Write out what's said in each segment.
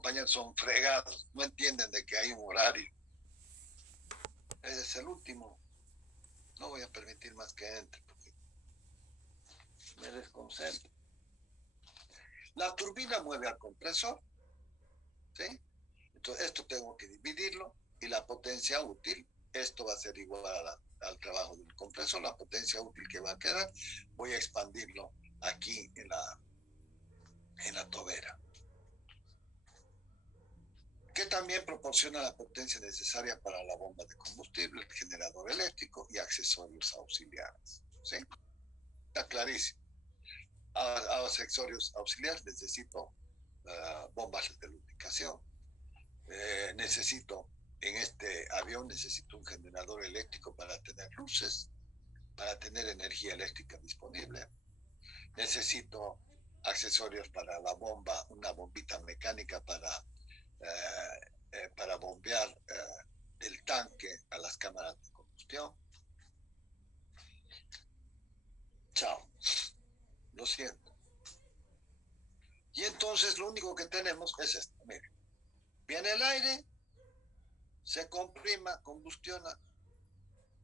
compañeros son fregados, no entienden de que hay un horario. Ese es el último. No voy a permitir más que entre porque me desconcentro. La turbina mueve al compresor, ¿sí? Entonces, esto tengo que dividirlo y la potencia útil, esto va a ser igual al trabajo del compresor, la potencia útil que va a quedar, voy a expandirlo aquí en la tobera, que también proporciona la potencia necesaria para la bomba de combustible, el generador eléctrico y accesorios auxiliares, ¿sí? Está clarísimo. A accesorios auxiliares necesito bombas de lubricación. Necesito, en este avión necesito un generador eléctrico para tener luces, para tener energía eléctrica disponible. Necesito accesorios para la bomba, una bombita mecánica para bombear del tanque a las cámaras de combustión. Chao. Lo siento. Y entonces lo único que tenemos es esto. Mire, viene el aire, se comprima, combustiona,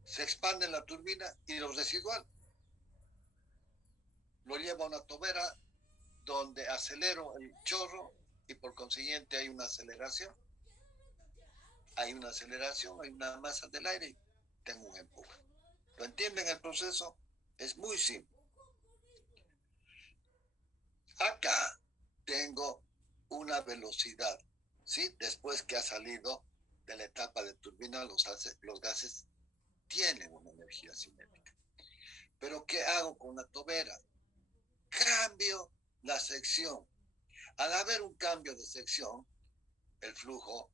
se expande en la turbina y lo residual lo llevo a una tobera donde acelero el chorro y por consiguiente hay una aceleración. Hay una aceleración, hay una masa del aire y tengo un empuje. ¿Lo entienden el proceso? Es muy simple. Acá tengo una velocidad, ¿sí? Después que ha salido de la etapa de turbina, los gases tienen una energía cinética. Pero ¿qué hago con la tobera? Cambio la sección. Al haber un cambio de sección, el flujo,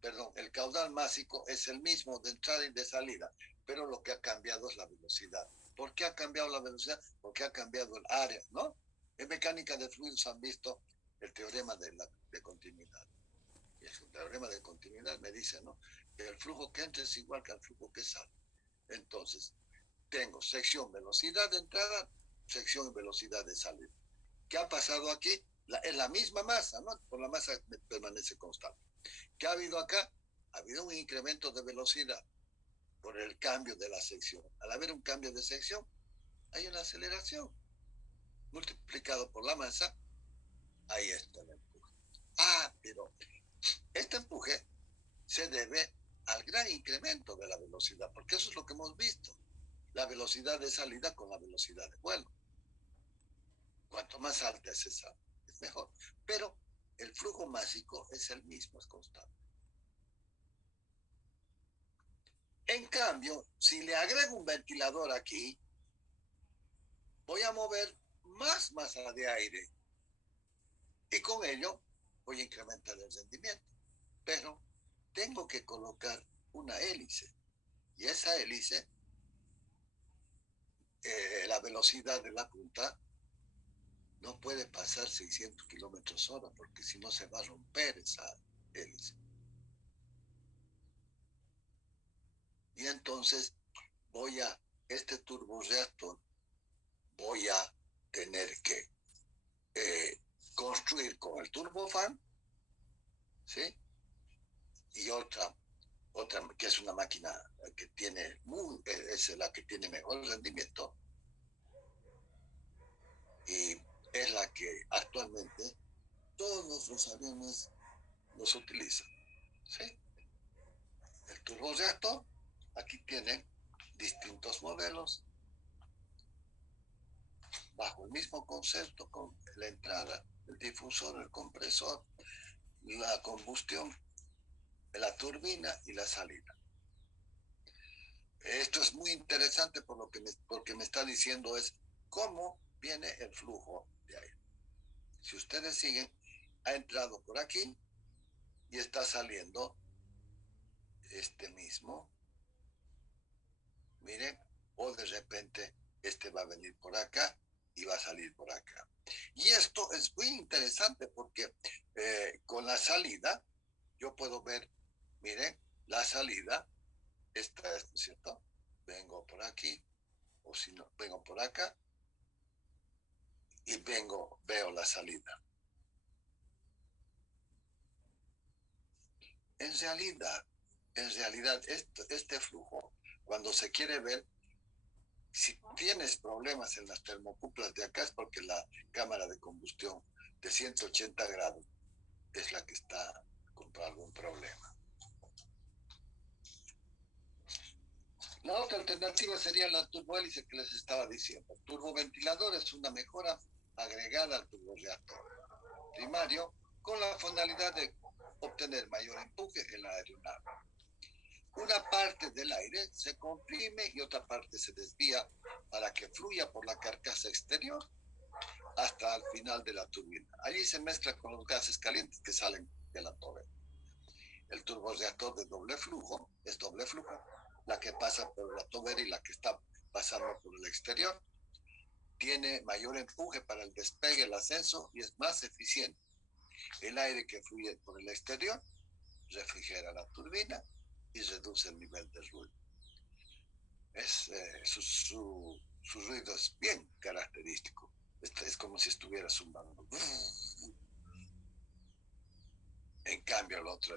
perdón, el caudal másico es el mismo de entrada y de salida, pero lo que ha cambiado es la velocidad. ¿Por qué ha cambiado la velocidad? Porque ha cambiado el área, ¿no? En mecánica de fluidos han visto el teorema de continuidad. Y el teorema de continuidad me dice, ¿no? Que el flujo que entra es igual que el flujo que sale. Entonces, tengo sección velocidad de entrada, sección y velocidad de salida. ¿Qué ha pasado aquí? Es la misma masa, ¿no? Por la masa permanece constante. ¿Qué ha habido acá? Ha habido un incremento de velocidad por el cambio de la sección. Al haber un cambio de sección, hay una aceleración. Multiplicado por la masa, ahí está el empuje. Pero este empuje se debe al gran incremento de la velocidad, porque eso es lo que hemos visto. La velocidad de salida con la velocidad de vuelo. Cuanto más alta es esa, es mejor. Pero el flujo másico es el mismo, es constante. En cambio, si le agrego un ventilador aquí, voy a mover más masa de aire y con ello voy a incrementar el rendimiento. Pero tengo que colocar una hélice y esa hélice, la velocidad de la punta no puede pasar 600 kilómetros hora porque si no se va a romper esa hélice. Y entonces este turborreactor voy a tener que construir con el turbofan, ¿sí? Y otra que es una máquina que es la que tiene mejor rendimiento y es la que actualmente todos los aviones los utilizan, ¿sí? El turborreactor, aquí tienen distintos modelos bajo el mismo concepto con la entrada, el difusor, el compresor, la combustión, la turbina y la salida. Esto es muy interesante porque me está diciendo es cómo viene el flujo de aire. Si ustedes siguen, ha entrado por aquí y está saliendo este mismo. Miren, o de repente este va a venir por acá y va a salir por acá. Y esto es muy interesante porque con la salida yo puedo ver, miren, la salida, esta es, ¿cierto? Vengo por aquí, o si no, vengo por acá y veo la salida. En realidad, este flujo, cuando se quiere ver, si tienes problemas en las termocuplas de acá es porque la cámara de combustión de 180 grados es la que está con algún problema. La otra alternativa sería la turbohélice que les estaba diciendo. El turboventilador es una mejora agregada al turborreactor primario con la finalidad de obtener mayor empuje en la aeronave. Una parte del aire se comprime y otra parte se desvía para que fluya por la carcasa exterior hasta el final de la turbina. Allí se mezcla con los gases calientes que salen de la turbina. El turborreactor de doble flujo es doble flujo, la que pasa por la tobera y la que está pasando por el exterior. Tiene mayor empuje para el despegue, el ascenso y es más eficiente. El aire que fluye por el exterior refrigera la turbina y reduce el nivel de ruido. Su ruido es bien característico. Es como si estuviera zumbando. En cambio, el otro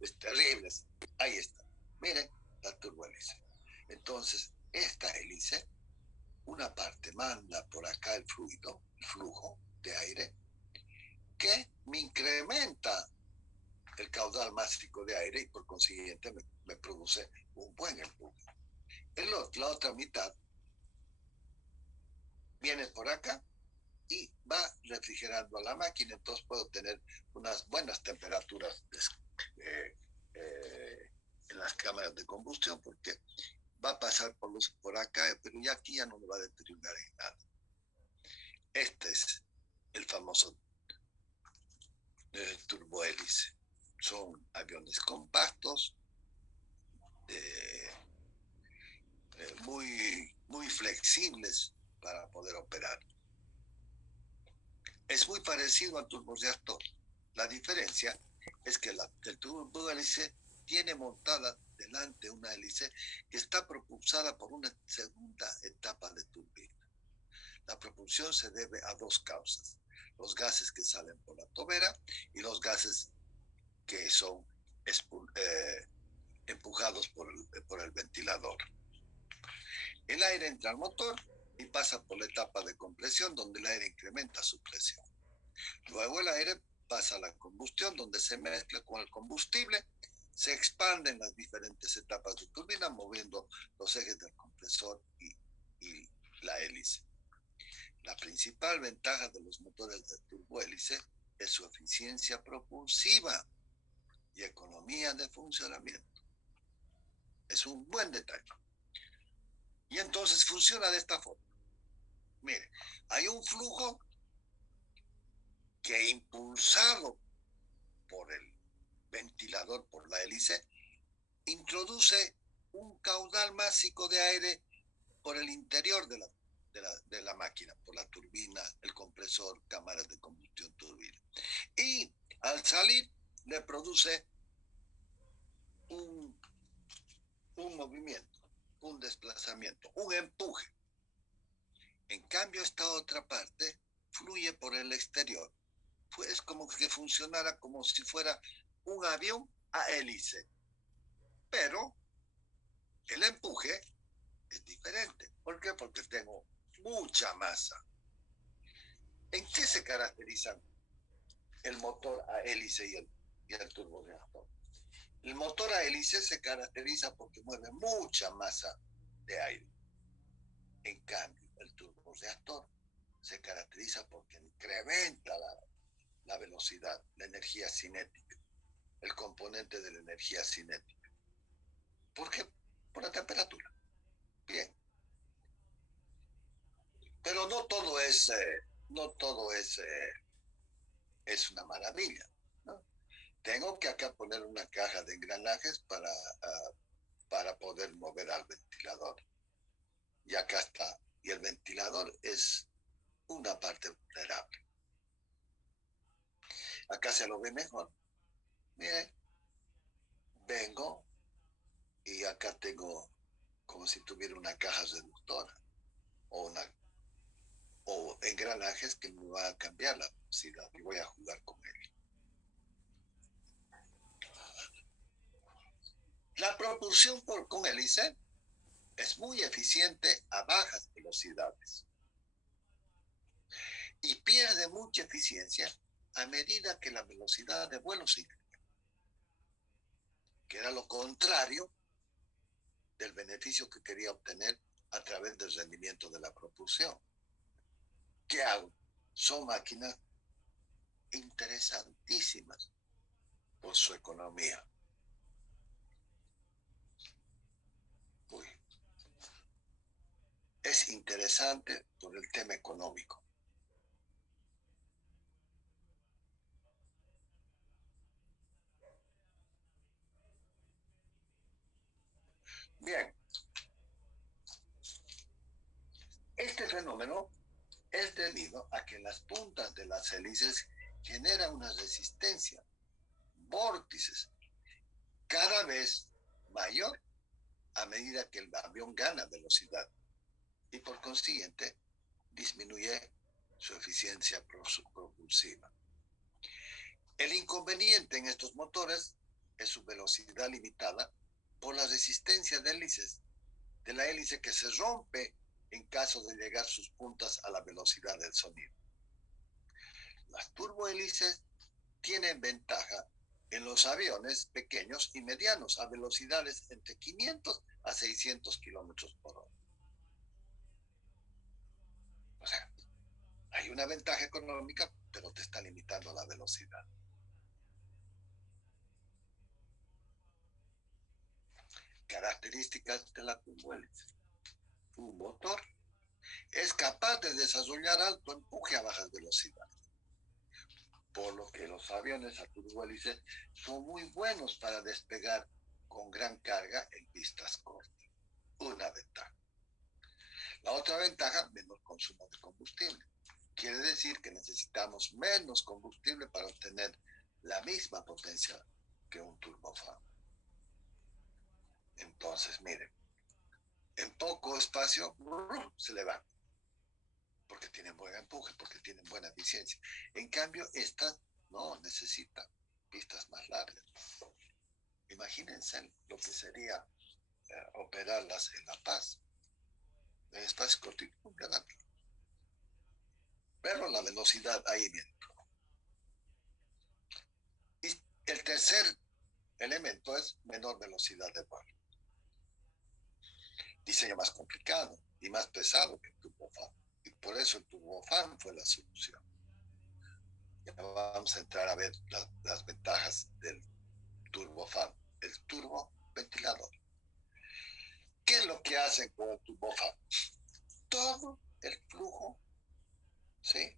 es terrible. Ahí está. Miren la turbohélice. Entonces, esta hélice, una parte manda por acá el flujo de aire, que me incrementa el caudal másico de aire y por consiguiente me produce un buen empuje. La otra mitad viene por acá y va refrigerando a la máquina, entonces puedo tener unas buenas temperaturas en las cámaras de combustión porque va a pasar por acá, pero ya aquí ya no me va a deteriorar en nada. Este es el famoso turbohélice. Son aviones compactos, muy flexibles para poder operar. Es muy parecido al turborreactor. La diferencia es que el turbohélice tiene montada delante una hélice que está propulsada por una segunda etapa de turbina. La propulsión se debe a dos causas: los gases que salen por la tobera y los gases que son empujados por el ventilador. El aire entra al motor y pasa por la etapa de compresión, donde el aire incrementa su presión. Luego el aire pasa a la combustión, donde se mezcla con el combustible, se expanden las diferentes etapas de turbina, moviendo los ejes del compresor y la hélice. La principal ventaja de los motores de turbohélice es su eficiencia propulsiva y economía de funcionamiento. Es un buen detalle. Y entonces funciona de esta forma. Mire, hay un flujo que impulsado por el ventilador, por la hélice, introduce un caudal másico de aire por el interior de la máquina, por la turbina, el compresor, cámaras de combustión, turbina. Y al salir le produce un movimiento, un desplazamiento, un empuje. En cambio, esta otra parte fluye por el exterior. Pues como que funcionara como si fuera un avión a hélice. Pero el empuje es diferente. ¿Por qué? Porque tengo mucha masa. ¿En qué se caracterizan el motor a hélice y el turborreactor? El motor a hélice se caracteriza porque mueve mucha masa de aire. En cambio, el turborreactor se caracteriza porque incrementa la velocidad, la energía cinética, el componente de la energía cinética. ¿Por qué? Por la temperatura. Bien. Pero no todo es una maravilla, ¿no? Tengo que acá poner una caja de engranajes para poder mover al ventilador. Y acá está. Y el ventilador es una parte vulnerable. Acá se lo ve mejor. Miren, vengo y acá tengo como si tuviera una caja reductora o engranajes que me van a cambiar la velocidad y voy a jugar con él. propulsión con hélice es muy eficiente a bajas velocidades y pierde mucha eficiencia a medida que la velocidad de vuelo se incrementa, que era lo contrario del beneficio que quería obtener a través del rendimiento de la propulsión. ¿Qué hago? Son máquinas interesantísimas por su economía. Uy. Es interesante por el tema económico. Bien, este fenómeno es debido a que las puntas de las hélices generan una resistencia, vórtices, cada vez mayor a medida que el avión gana velocidad y por consiguiente disminuye su eficiencia propulsiva. El inconveniente en estos motores es su velocidad limitada por la resistencia de la hélice que se rompe en caso de llegar sus puntas a la velocidad del sonido. Las turbohélices tienen ventaja en los aviones pequeños y medianos a velocidades entre 500 a 600 kilómetros por hora. O sea, hay una ventaja económica, pero te está limitando la velocidad. Características de la turbohélice. Un motor es capaz de desarrollar alto empuje a bajas velocidades, por lo que los aviones a turbohélice son muy buenos para despegar con gran carga en pistas cortas. Una ventaja. La otra ventaja, menor consumo de combustible. Quiere decir que necesitamos menos combustible para obtener la misma potencia que un turbofan. Entonces, miren, en poco espacio se levanta, porque tienen buen empuje, porque tienen buena eficiencia. En cambio, estas no necesitan pistas más largas. Imagínense lo que sería operarlas en La Paz, en espacio cortito, pero la velocidad ahí viene. Y el tercer elemento es menor velocidad de vuelo. Diseño más complicado y más pesado que el turbofan. Y por eso el turbofan fue la solución. Ya vamos a entrar a ver las ventajas del turbofan. El turboventilador. ¿Qué es lo que hacen con el turbofan? Todo el flujo, ¿sí?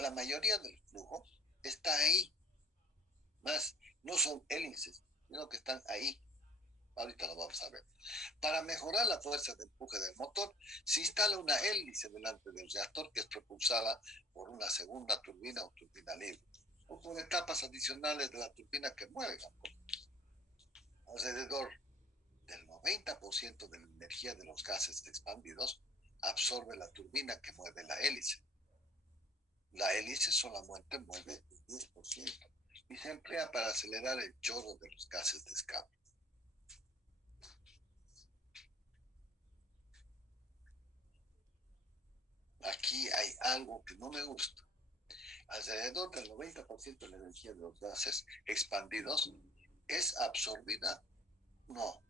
La mayoría del flujo está ahí. Más, no son hélices, sino que están ahí. Ahorita lo vamos a ver. Para mejorar la fuerza de empuje del motor, se instala una hélice delante del reactor que es propulsada por una segunda turbina o turbina libre, o por etapas adicionales de la turbina que mueve. Alrededor del 90% de la energía de los gases expandidos absorbe la turbina que mueve la hélice. La hélice solamente mueve el 10% y se emplea para acelerar el chorro de los gases de escape. Aquí hay algo que no me gusta. Alrededor del 90% de la energía de los gases expandidos es absorbida, no,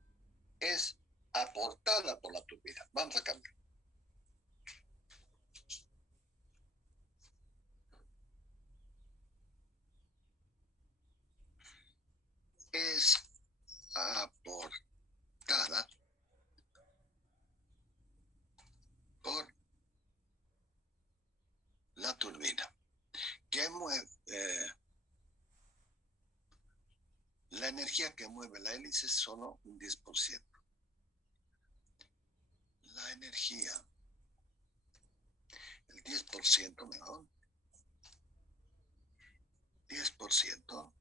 es aportada por la turbina. Vamos a cambiar. Es aportada por la turbina, que mueve la energía que mueve la hélice es solo un 10%. La energía, el 10% mejor, 10%,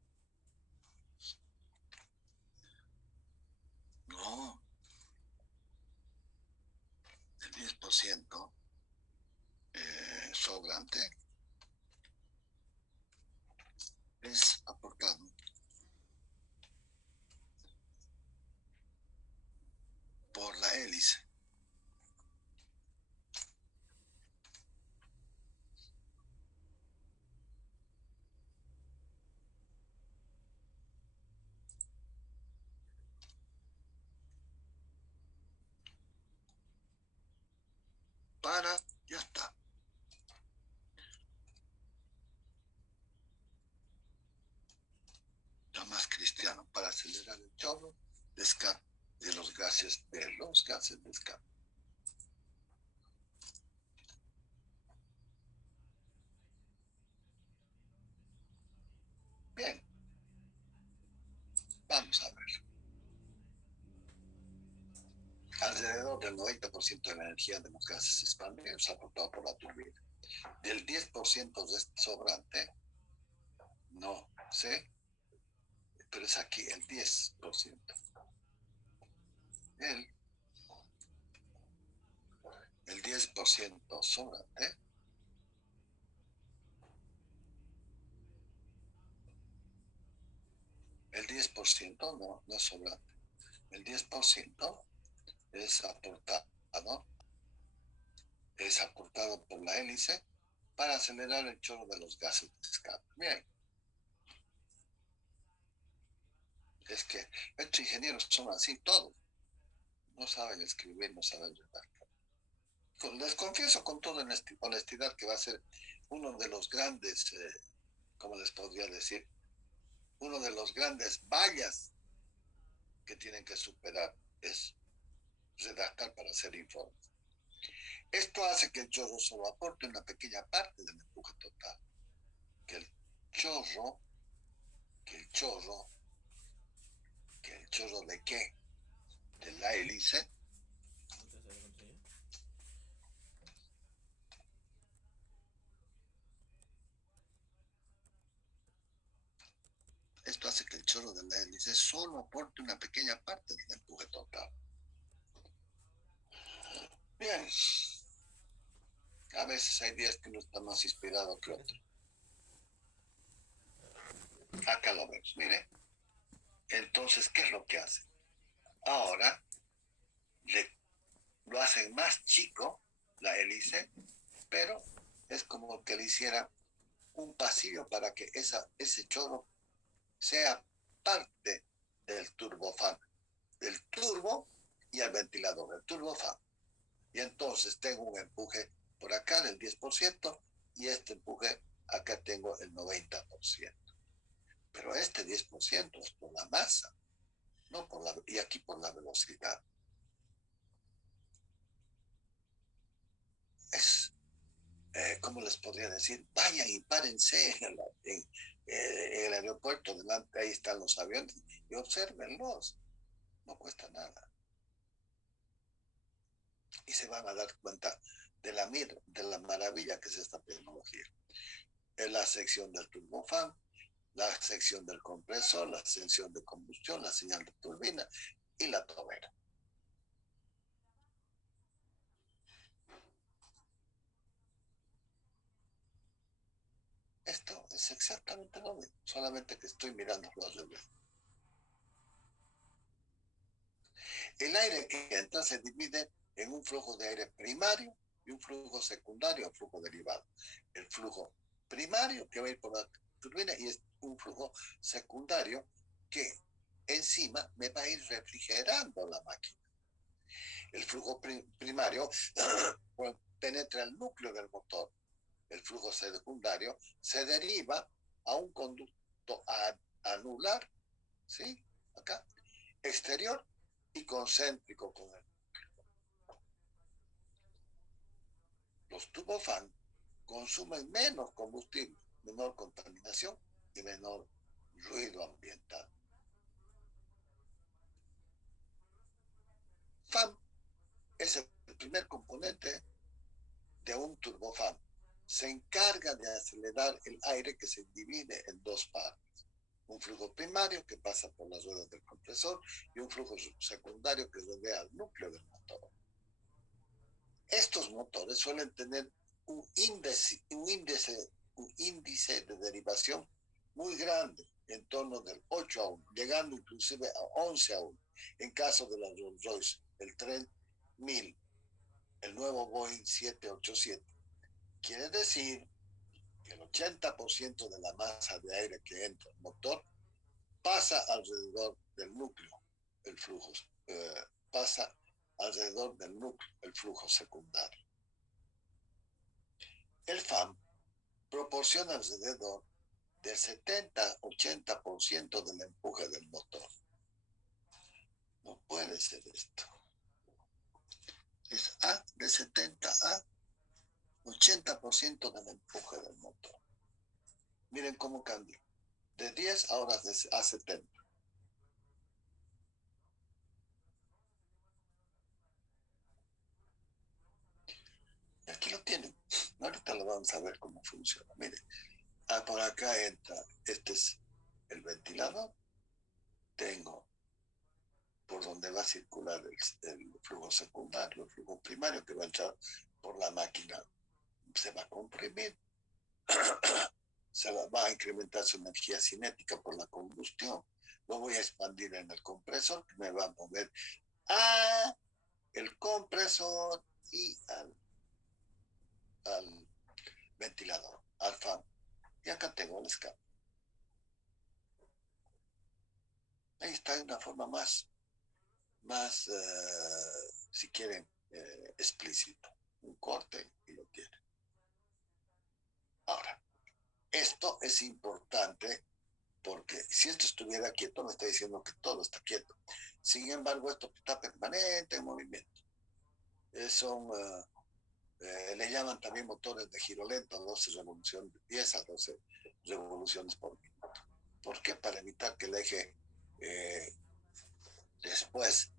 no, el 10% sobrante es aportado para, ya está. Ya más cristiano, para acelerar el chorro de escape de los gases de escape. Bien, vamos a ver. Alrededor del 90% de la energía de los gases se expande es aportado por la turbina. Del 10% de este sobrante, no sé, pero es aquí el 10%. El, el 10% sobrante el 10% no es sobrante. El 10% es aportado por la hélice para acelerar el chorro de los gases de escape. Bien, es que estos ingenieros son así todos. No saben escribir, no saben redactar. Les confieso con toda honestidad que va a ser uno de los grandes, ¿cómo les podría decir? Uno de los grandes vallas que tienen que superar es redactar para hacer informes. Esto hace que el chorro solo aporte una pequeña parte del empuje total. Que el chorro, que el chorro, que el chorro de qué? De la hélice. Esto hace que el chorro de la hélice solo aporte una pequeña parte del empuje total. Bien. A veces hay días que uno está más inspirado que otro. Acá lo vemos, mire. Entonces, ¿qué es lo que hacen? Ahora lo hacen más chico, la hélice, pero es como que le hiciera un pasillo para que ese chorro sea parte del turbofan, del turbo y el ventilador, del turbofan. Y entonces tengo un empuje por acá del 10% y este empuje acá tengo el 90%. Pero este 10% es por la masa, no por y aquí por la velocidad. Es, ¿cómo les podría decir? Vayan y párense en el aeropuerto, delante, ahí están los aviones, y obsérvenlos. No cuesta nada. Y se van a dar cuenta de la maravilla que es esta tecnología. Es la sección del turbofan, la sección del compresor, la sección de combustión, la señal de turbina y la tobera. Esto es exactamente lo mismo, solamente que estoy mirando los revés. El aire que entra se divide en un flujo de aire primario y un flujo secundario o flujo derivado. El flujo primario que va a ir por la turbina y es un flujo secundario que encima me va a ir refrigerando la máquina. El flujo primario penetra el núcleo del motor. El flujo secundario se deriva a un conducto anular, ¿sí? Acá, exterior y concéntrico con el. Los turbofan consumen menos combustible, menor contaminación y menor ruido ambiental. FAN es el primer componente de un turbofan. Se encarga de acelerar el aire que se divide en dos partes. Un flujo primario que pasa por las ruedas del compresor y un flujo secundario que rodea al núcleo del motor. Estos motores suelen tener un índice de derivación muy grande, en torno del 8 a 1, llegando inclusive a 11 a 1. En caso de la Rolls Royce, el tren 1000, el nuevo Boeing 787. Quiere decir que el 80% de la masa de aire que entra al motor pasa alrededor del núcleo, el flujo, pasa alrededor del núcleo, el flujo secundario. El fan proporciona alrededor del 70-80% del empuje del motor. No puede ser esto. Es A de 70 a 80% del empuje del motor. Miren cómo cambia. De 10 ahora a 70. Y aquí lo tienen. Ahorita lo vamos a ver cómo funciona. Miren, por acá entra, este es el ventilador. Tengo por donde va a circular el flujo secundario, el flujo primario que va a entrar por la máquina. Se va a comprimir, va a incrementar su energía cinética por la combustión. Lo voy a expandir en el compresor que me va a mover a el compresor y al ventilador, al fan. Y acá tengo el escape. Ahí está de una forma más si quieren, explícita. Un corte y lo tiene. Ahora, esto es importante porque si esto estuviera quieto, me está diciendo que todo está quieto. Sin embargo, esto está permanente en movimiento. Son, le llaman también motores de giro lento, 12 revoluciones, 10 a 12 revoluciones por minuto. ¿Por qué? Para evitar que el eje, después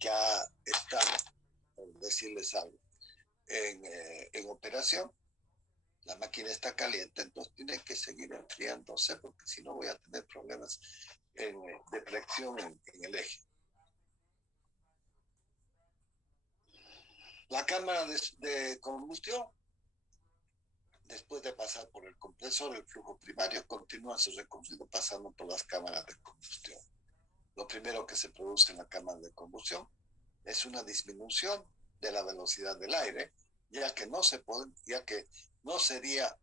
que ha estado, por decirles algo, en operación, la máquina está caliente, entonces tiene que seguir enfriándose porque si no voy a tener problemas de fricción en el eje. La cámara de combustión, después de pasar por el compresor, el flujo primario continúa su recorrido pasando por las cámaras de combustión. Lo primero que se produce en la cámara de combustión es una disminución de la velocidad del aire, ya que no sería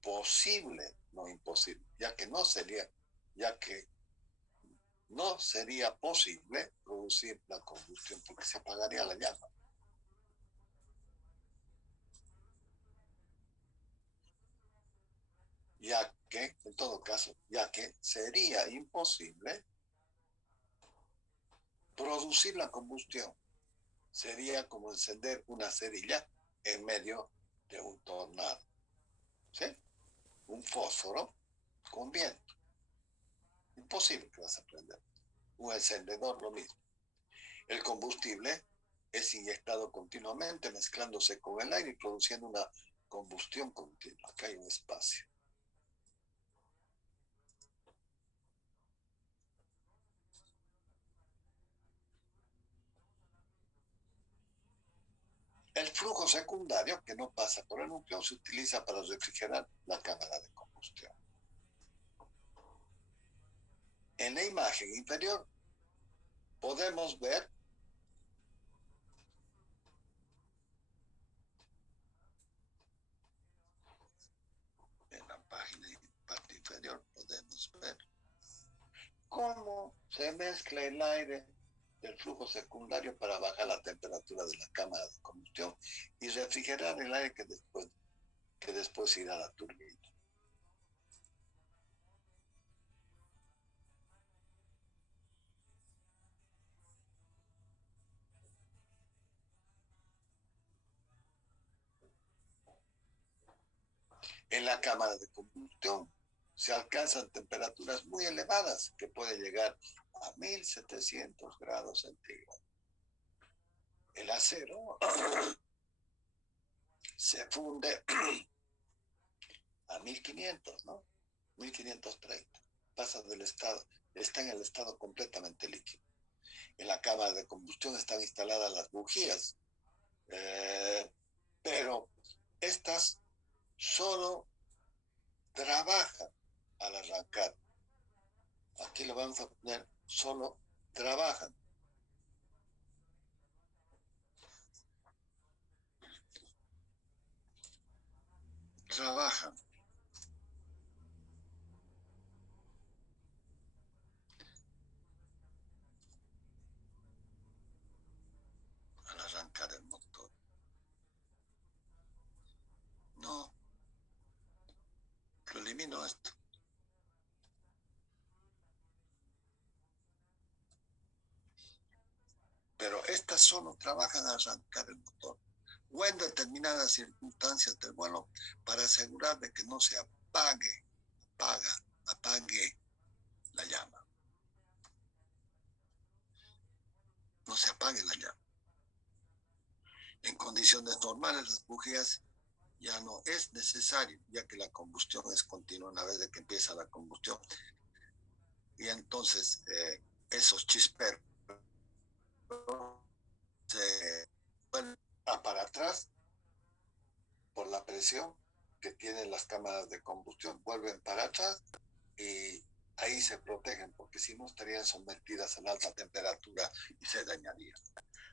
posible, no imposible, ya que no sería posible producir la combustión porque se apagaría la llama. Ya que, en todo caso, ya que sería imposible producir la combustión. Sería como encender una cerilla en medio de un tornado. ¿Sí? Un fósforo con viento. Imposible que vas a prender. Un encendedor, lo mismo. El combustible es inyectado continuamente, mezclándose con el aire y produciendo una combustión continua. Acá hay un espacio. El flujo secundario, que no pasa por el núcleo, se utiliza para refrigerar la cámara de combustión. En la imagen inferior podemos ver en la parte inferior podemos ver cómo se mezcla el aire del flujo secundario para bajar la temperatura de la cámara de combustión y refrigerar el aire que después irá a la turbina. En la cámara de combustión se alcanzan temperaturas muy elevadas que pueden llegar a 1700 grados centígrados. El acero se funde a 1500, ¿no? 1530. Pasa del estado, está en el estado completamente líquido. En la cámara de combustión están instaladas las bujías, pero estas solo trabajan al arrancar. Aquí lo vamos a poner, solo trabajan. Trabajan. Al arrancar el motor. Elimino esto. Pero estas solo trabajan a arrancar el motor o en determinadas circunstancias del vuelo para asegurar de que no se apague la llama. No se apague la llama. En condiciones normales las bujías ya no es necesario, ya que la combustión es continua una vez de que empieza la combustión. Y entonces esos chisperos se vuelven para atrás por la presión que tienen las cámaras de combustión, vuelven para atrás y ahí se protegen, porque si no estarían sometidas a la alta temperatura y se dañarían.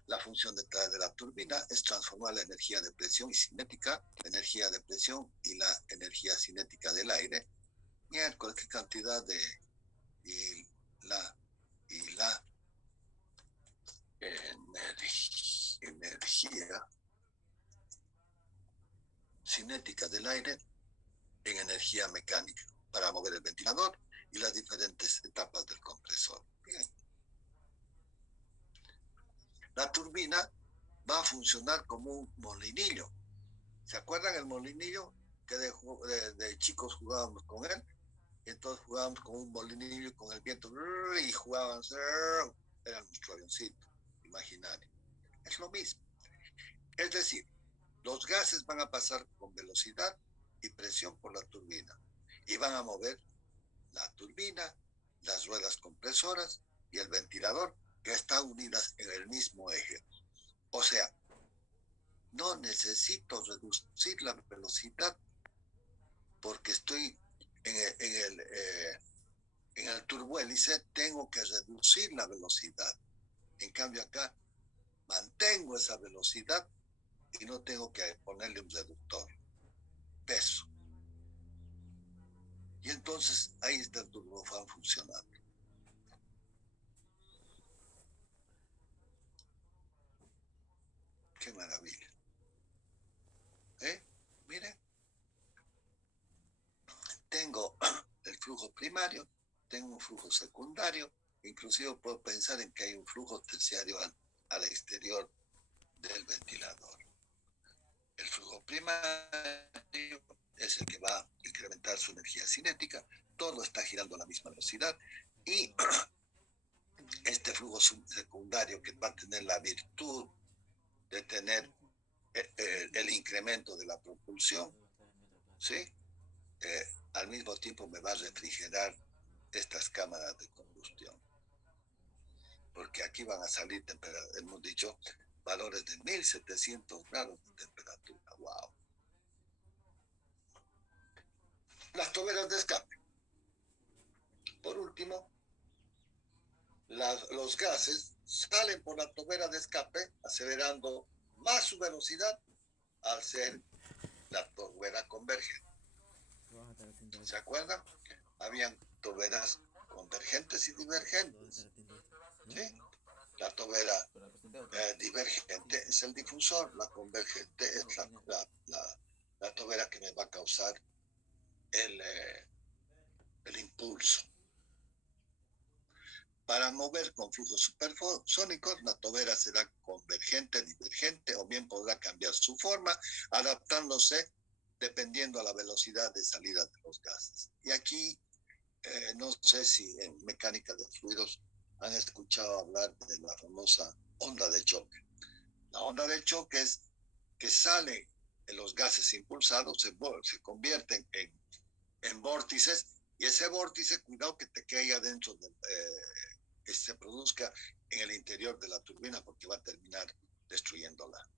La función detrás de la turbina es transformar la energía de presión y cinética, energía de presión y la energía cinética del aire, miércoles, qué cantidad de la energía cinética del aire en energía mecánica para mover el ventilador y las diferentes etapas del compresor. Bien. La turbina va a funcionar como un molinillo. ¿Se acuerdan el molinillo que de chicos jugábamos con él? Y entonces jugábamos con un molinillo con el viento y jugaban, era nuestro avioncito imaginario. Es lo mismo. Es decir, los gases van a pasar con velocidad y presión por la turbina y van a mover la turbina, las ruedas compresoras y el ventilador, que están unidas en el mismo eje. O sea, no necesito reducir la velocidad porque estoy en el turbohélice, tengo que reducir la velocidad. En cambio acá mantengo esa velocidad y no tengo que ponerle un reductor, peso. Y entonces ahí está el turbofan funcionando. Qué maravilla. Miren, tengo el flujo primario, tengo un flujo secundario, inclusive puedo pensar en que hay un flujo terciario al exterior del ventilador. El flujo primario es el que va a incrementar su energía cinética, todo está girando a la misma velocidad y este flujo secundario que va a tener la virtud de tener el incremento de la propulsión, ¿sí? Al mismo tiempo me va a refrigerar estas cámaras de combustión, porque aquí van a salir hemos dicho, valores de 1700 grados de temperatura. ¡Wow! Las toberas de escape. Por último, los gases salen por la tobera de escape, acelerando más su velocidad al ser la tobera convergente. ¿Se acuerdan? Habían toberas convergentes y divergentes. ¿Sí? La tobera divergente es el difusor, la convergente es la tobera que me va a causar el impulso. Para mover con flujos supersónicos, la tobera será convergente, divergente o bien podrá cambiar su forma, adaptándose dependiendo a la velocidad de salida de los gases. Y aquí, no sé si en mecánica de fluidos han escuchado hablar de la famosa onda de choque. La onda de choque es que sale en los gases impulsados, se convierten en vórtices, y ese vórtice, cuidado que te caiga dentro que se produzca en el interior de la turbina, porque va a terminar destruyéndola.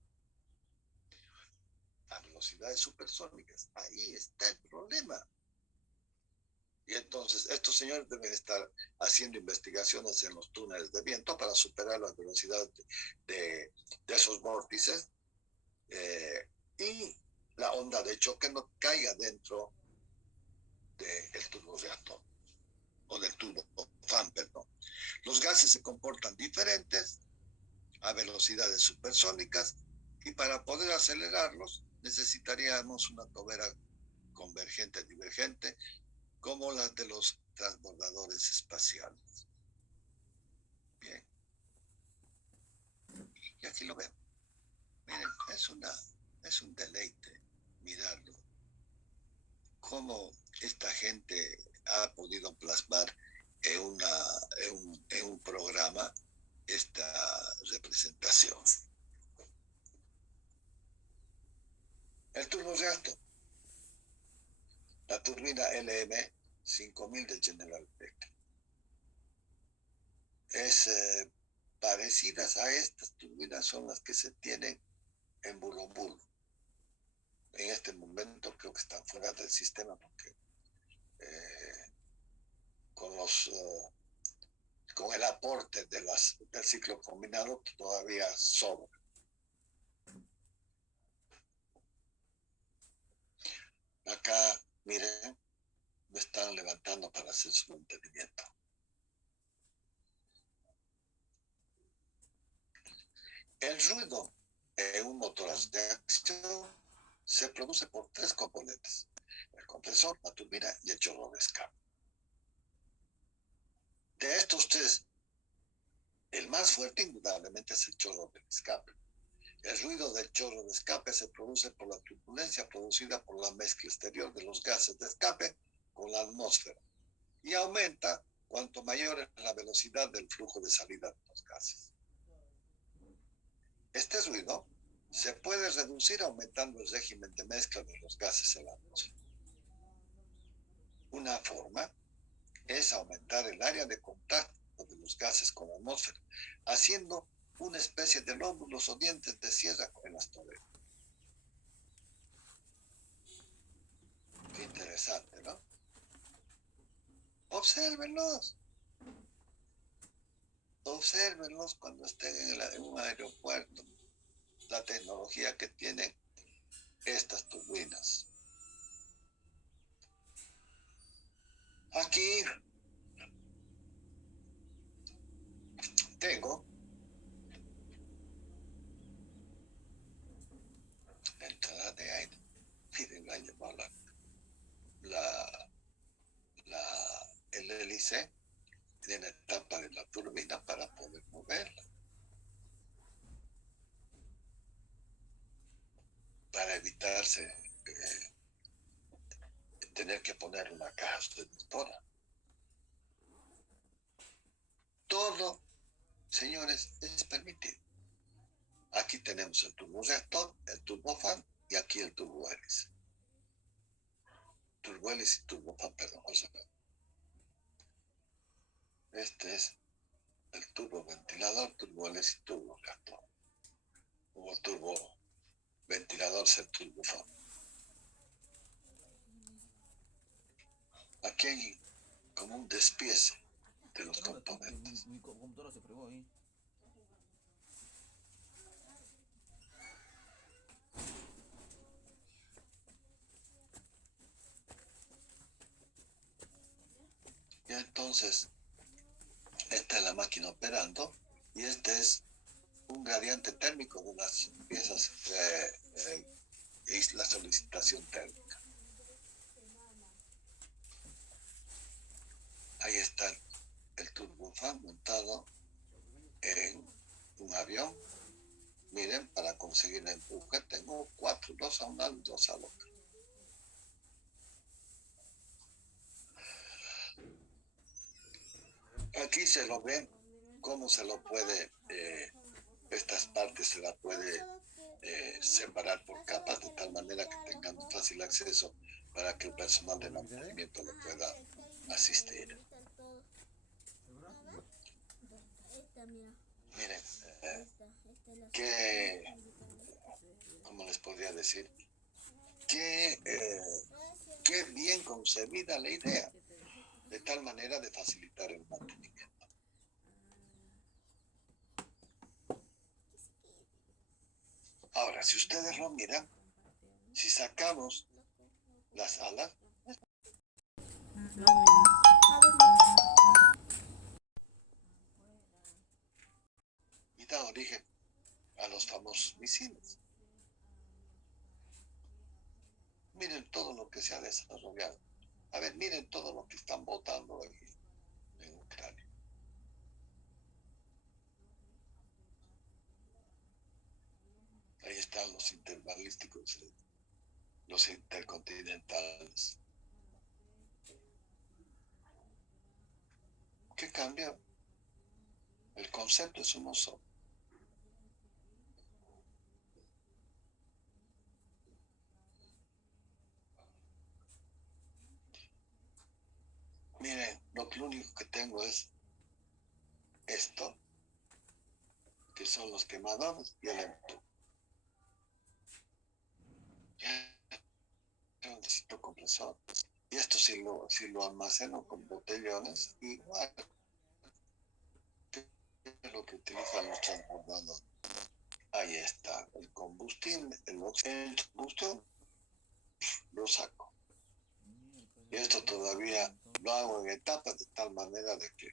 A velocidades supersónicas, ahí está el problema. Y entonces estos señores deben estar haciendo investigaciones en los túneles de viento para superar las velocidades de esos vórtices y la onda de choque no caiga dentro del turborreactor o del turbofan, perdón. Los gases se comportan diferentes a velocidades supersónicas y para poder acelerarlos necesitaríamos una tobera convergente, divergente, como las de los transbordadores espaciales. Bien. Y aquí lo ven. Miren, es un deleite mirarlo. Cómo esta gente ha podido plasmar en un programa esta representación. El turborreactor, la turbina LM 5000 de General Electric. Parecidas a estas turbinas son las que se tienen en Bulombul. En este momento creo que están fuera del sistema porque con el aporte del ciclo combinado todavía sobra. Acá, miren, me están levantando para hacer su mantenimiento. El ruido en un motor de acción se produce por tres componentes: el compresor, la turbina y el chorro de escape. De estos tres, el más fuerte indudablemente es el chorro de escape. El ruido del chorro de escape se produce por la turbulencia producida por la mezcla exterior de los gases de escape con la atmósfera y aumenta cuanto mayor es la velocidad del flujo de salida de los gases. Este ruido se puede reducir aumentando el régimen de mezcla de los gases en la atmósfera. Una forma es aumentar el área de contacto de los gases con la atmósfera, haciendo una especie de lóbulos o dientes de sierra en las toberas. Qué interesante, ¿no? Obsérvenlos. Obsérvenlos cuando estén en un aeropuerto. La tecnología que tienen estas turbinas. Aquí tengo la entrada de aire. Miren, la llamada el hélice en la etapa de la turbina para poder moverla. Para evitarse tener que poner una caja seductora. Todo, señores, es permitido. Aquí tenemos el turborreactor, el turbofan y aquí el turbohélice. Turbohélice y turbofan, perdón. Este es el turboventilador, turbohélice y turborreactor. O el turboventilador es el turbofan. Aquí hay como un despiece de los componentes. Mi computadora se fregó ahí. Y entonces, esta es la máquina operando y este es un gradiente térmico de las piezas y la solicitación térmica. Ahí está el turbofan montado en un avión. Miren, para conseguir el empuje tengo 4, 2 a un lado y 2 al otro. Aquí se lo ven cómo se lo puede, estas partes se la puede separar por capas de tal manera que tengan fácil acceso para que el personal de mantenimiento lo pueda asistir. Miren, ¿cómo les podría decir? Qué bien concebida la idea, de tal manera de facilitar el mantenimiento. Ahora, si ustedes lo miran, si sacamos las alas, y da origen a los famosos misiles. Miren todo lo que se ha desarrollado. A ver, miren todo lo que están votando aquí en Ucrania. Ahí están los interbalísticos, los intercontinentales. ¿Qué cambia? El concepto es uno solo. Miren, lo único que tengo es esto, que son los quemadores y el empuje. Ya no necesito compresor. Y esto si lo almaceno con botellones, igual que lo que utilizan los transbordadores. Ahí está el combustible, el combustible lo saco. Y esto todavía lo hago en etapas de tal manera de que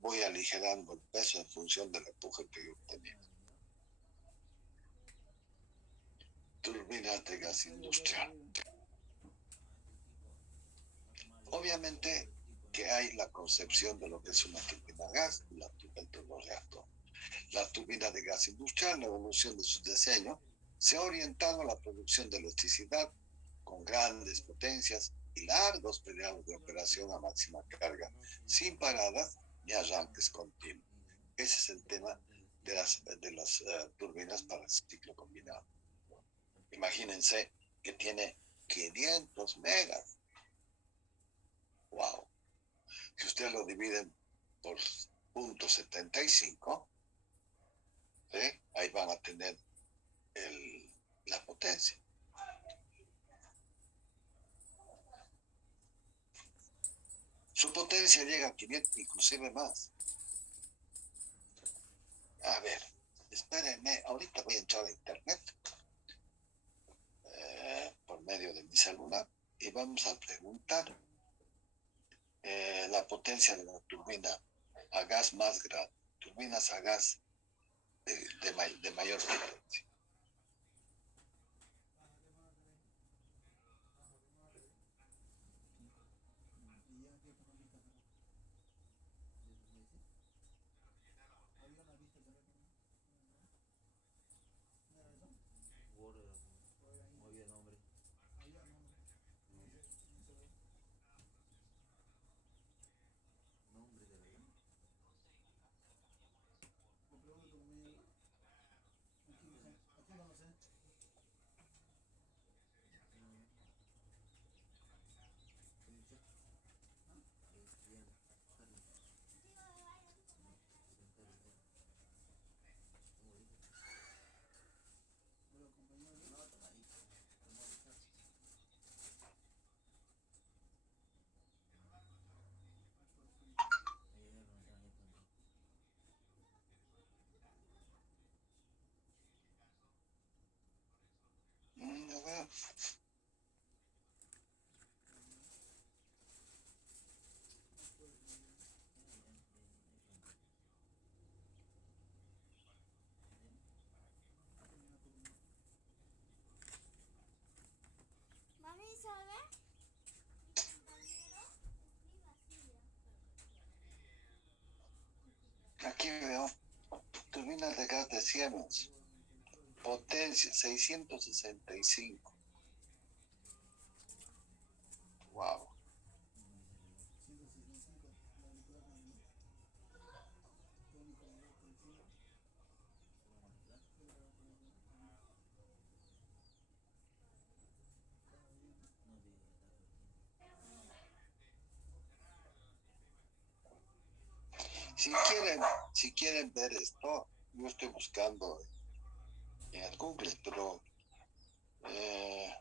voy aligerando el peso en función del empuje que yo tenía. Turbinas de gas industrial. Obviamente que hay la concepción de lo que es una turbina a gas y el turborreactor. La turbina de gas industrial, la evolución de su diseño, se ha orientado a la producción de electricidad con grandes potencias y largos periodos de operación a máxima carga, sin paradas ni arranques continuos. Ese es el tema de las turbinas para el ciclo combinado. Imagínense que tiene 500 megas. ¡Wow! Si usted lo divide por 0.75, ¿sí? Ahí van a tener la potencia. Su potencia llega a 500, inclusive más. A ver, espérenme, ahorita voy a entrar a internet por medio de mi celular y vamos a preguntar la potencia de la turbina a gas más grande, turbinas a gas de mayor potencia. A ver. Mami, ¿sabe? Aquí veo turbinas de gas de Siemens, potencia 665. Wow. Si quieren ver esto, yo estoy buscando en el Google, pero eh,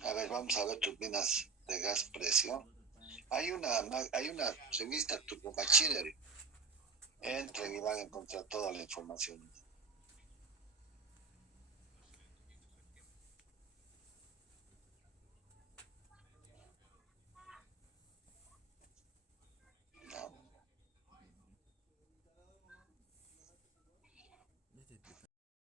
a ver, vamos a ver turbinas de gas presión. Hay una revista Turbo Machinery. Entren y van a encontrar toda la información.